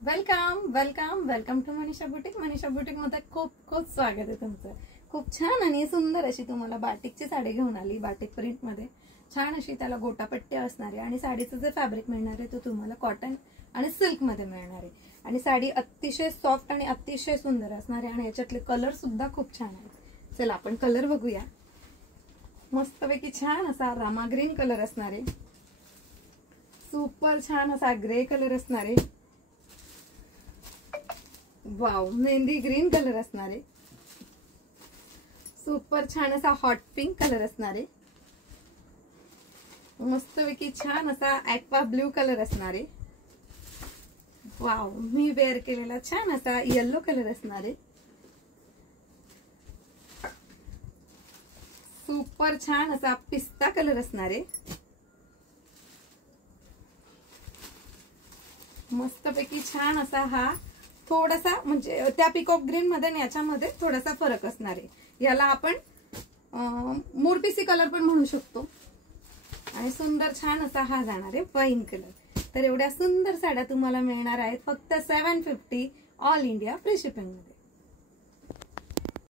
Welcome welcome welcome to Manisha boutique. Manisha boutique मध्ये खूप खूप स्वागत आहे तुमचं। खूप छान आणि सुंदर अशी तुम्हाला बाटिकची साडी घेऊन आली। बाटिक प्रिंट मध्ये छान अशी त्याला गोटापट्टी असणार आहे आणि साडीचं जे फॅब्रिक मिळणार आहे तो तुम्हाला कॉटन आणि सिल्क मध्ये मिळणार आहे आणि साडी अतिशय सॉफ्ट आणि अतिशय सुंदर असणार आहे आणि याच्यातले कलर सुद्धा खूप छान आहेत। चला आपण कलर बघूया। मस्तपैकी छान असा रामा ग्रीन कलर असणार आहे, सुपर छान असा ग्रे कलर असणार आहे, वाव मेहंदी ग्रीन कलर असणार आहे, सुपर छान असा हॉट पिंक कलर असणार आहे, मस्तपैकी छान असा ॲक्वा ब्ल्यू कलर असणार आहे, वाव मी वेअर केलेला छान असा येलो कलर असणार आहे, सुपर छान असा पिस्ता कलर असणार आहे, मस्तपैकी छान असा हा थोडासा म्हणजे त्या पिकॉक ग्रीन मध्ये आणि याच्यामध्ये थोडासा फरक असणार आहे। याला आपण मोरपिसी कलर पण म्हणू शकतो आणि सुंदर छान असा हा जाणार आहे वाईन कलर। तर एवढ्या सुंदर साड्या तुम्हाला मिळणार आहेत फक्त 750 ऑल इंडिया फ्री शिपिंग मध्ये।